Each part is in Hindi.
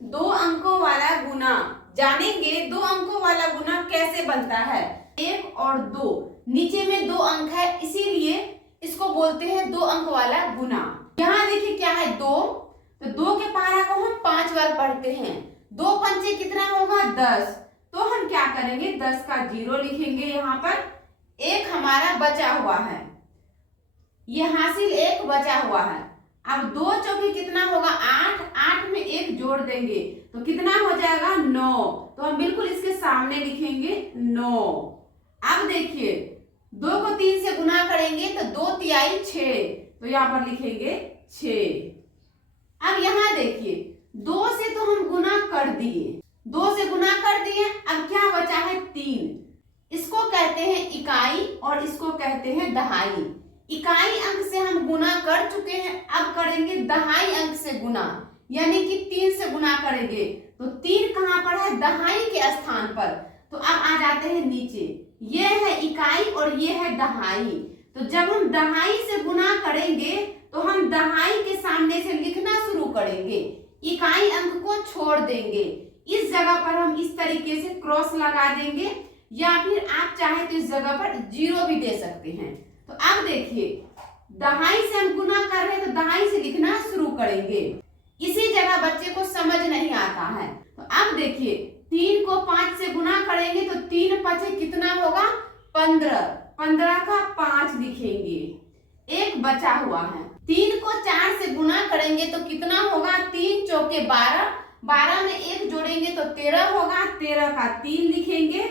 दो अंकों वाला गुना। जानेंगे दो अंकों वाला गुना कैसे बनता है। 1 और 2, नीचे में 2 अंक है इसीलिए इसको बोलते हैं दो अंक वाला गुना। यहाँ देखिए क्या है 2, तो 2 के पारा को हम 5 बार पढ़ते हैं। 2 पंचे कितना होगा 10, तो हम क्या करेंगे 10 का 0 लिखेंगे। यहाँ पर एक हमारा बचा हुआ है, ये हासिल एक बचा हुआ है। अब 2 चौके कितना होगा 8, 8 में 1 जोड़ देंगे तो कितना हो जाएगा 9, तो हम बिल्कुल इसके सामने लिखेंगे 9। अब देखिए 2 को 3 से गुना करेंगे तो 2 तिहाई 6, तो यहाँ पर लिखेंगे 6। अब यहाँ देखिए 2 से तो हम गुना कर दिए, 2 से गुना कर दिए, अब क्या बचा है 3। इसको कहते हैं इकाई और इसको कहते हैं दहाई। इकाई अंक से हम गुना कर चुके हैं, अब करेंगे दहाई अंक से गुना, यानी कि 3 से गुना करेंगे। तो 3 कहाँ पर है दहाई के स्थान पर, तो अब आ जाते हैं नीचे। ये है इकाई और ये है दहाई। तो जब हम दहाई से गुना करेंगे तो हम दहाई के सामने से लिखना शुरू करेंगे, इकाई अंक को छोड़ देंगे। इस जगह पर हम इस तरीके से क्रॉस लगा देंगे, या फिर आप चाहे तो इस जगह पर 0 भी दे सकते हैं। तो अब देखिए दहाई से हम गुना कर रहे हैं तो दहाई से लिखना शुरू करेंगे। इसी जगह बच्चे को समझ नहीं आता है। तो अब देखिए 3 को 5 से गुना करेंगे तो 3 पचे कितना होगा 15, 15 का 5 लिखेंगे, एक बचा हुआ है। 3 को 4 से गुना करेंगे तो कितना होगा 3 चौके 12, 12 में 1 जोड़ेंगे तो 13 होगा, 13 का 3 लिखेंगे।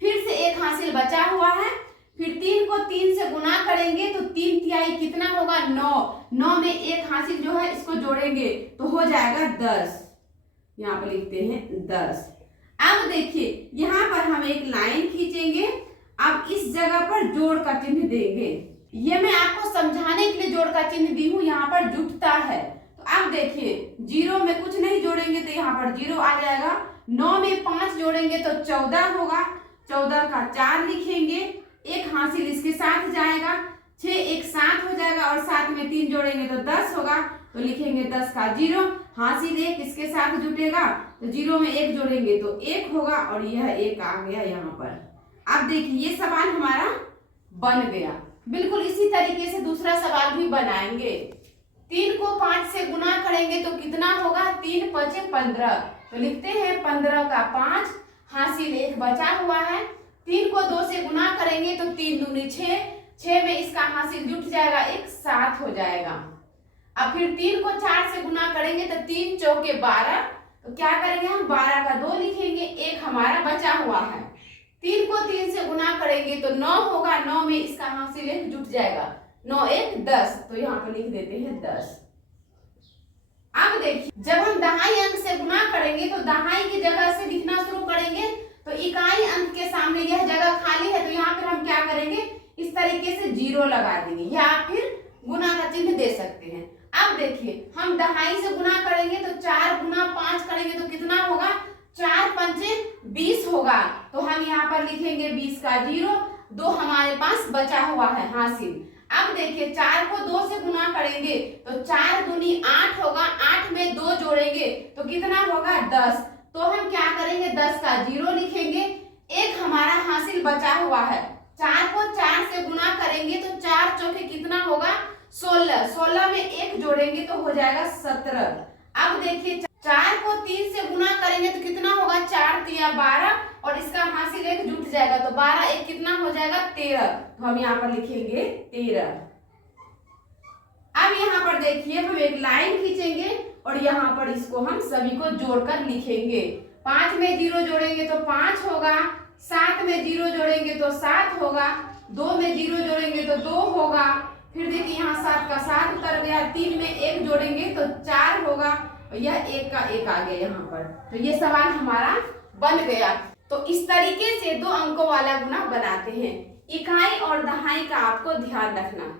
फिर से एक हासिल बचा हुआ है, फिर 3 को 3 से गुना करेंगे तो 3 तिहाई कितना होगा 9, 9 में एक हासिल जो है इसको जोड़ेंगे तो हो जाएगा 10, यहाँ पर लिखते हैं 10। अब देखिए यहाँ पर हम एक लाइन खींचेंगे, अब इस जगह पर जोड़ का चिन्ह देंगे। ये मैं आपको समझाने के लिए जोड़ का चिन्ह दी हूँ, यहाँ पर जुटता है। तो अब देखिए 0 में कुछ नहीं जोड़ेंगे तो यहाँ पर 0 आ जाएगा, 9 में 5 जोड़ेंगे तो 14 होगा, 14 का 4 लिखेंगे, एक हासिल इसके साथ जाएगा, 6 एक 7 हो जाएगा और 7 में 3 जोड़ेंगे तो 10 होगा, तो लिखेंगे 10 का 0, हासिल एक इसके साथ जुटेगा तो 0 में 1 जोड़ेंगे तो 1 होगा और यह 1 आ गया यहाँ पर। अब देखिए ये सवाल हमारा बन गया। बिल्कुल इसी तरीके से दूसरा सवाल भी बनाएंगे। 3 को 5 से गुना करेंगे तो कितना होगा 3 पचे 15, तो लिखते हैं 15 का 5, हासिल एक बचा हुआ है। 3 को 2 से गुना करेंगे तो 3 दूनी 6, 6 में इसका हासिल जुट जाएगा, एक 7 हो जाएगा। अब फिर 3 को 4 से गुना करेंगे तो 3 चौके 12, तो क्या करेंगे हम 12 का 2 लिखेंगे, एक हमारा बचा हुआ है। 3 को 3 से गुना करेंगे तो 9 होगा, 9 में इसका हासिल एक जुट जाएगा, 9 एक 10, तो यहाँ पर लिख देते हैं 10। अब देखिए जब हम दहाई अंक से गुना करेंगे तो दहाई की जगह से लिखना शुरू करेंगे, तो इकाई अंक के सामने यह जगह खाली है तो यहाँ पर हम क्या करेंगे इस तरीके से 0 लगा देंगे, या फिर गुना का चिन्ह दे सकते हैं। अब देखिए हम दहाई से गुना करेंगे तो 4 गुना 5 करेंगे तो कितना होगा 4 पंचे 20 होगा, तो हम यहाँ पर लिखेंगे 20 का 0, 2 हमारे पास बचा हुआ है हासिल। अब देखिए 4 को 2 से गुना करेंगे तो 4 दूनी 8 होगा, 8 में 2 जोड़ेंगे तो कितना होगा 10, तो हम क्या करेंगे 10 का 0 लिखेंगे, एक हमारा हासिल बचा हुआ है। 4 को 4 से गुना करेंगे तो 4 चौके कितना होगा 16, 16 में 1 जोड़ेंगे तो हो जाएगा 17। अब देखिए 4 को 3 से गुना करेंगे तो कितना होगा 4 तिया 12 और इसका हासिल एक जुट जाएगा, तो 12 एक कितना हो जाएगा 13, तो हम यहाँ पर लिखेंगे 13। अब यहाँ पर देखिए हम एक लाइन खींचेंगे और यहाँ पर इसको हम सभी को जोड़कर लिखेंगे। 5 में 0 जोड़ेंगे तो 5 होगा, 7 में 0 जोड़ेंगे तो 7 होगा, 2 में 0 जोड़ेंगे तो 2 होगा, फिर देखिए यहाँ 7 का 7 उतर गया, 3 में 1 जोड़ेंगे तो 4 होगा, और यह 1 का 1 आ गया यहाँ पर। तो ये सवाल हमारा बन गया। तो इस तरीके से 2 अंकों वाला गुना बनाते हैं। इकाई और दहाई का आपको ध्यान रखना।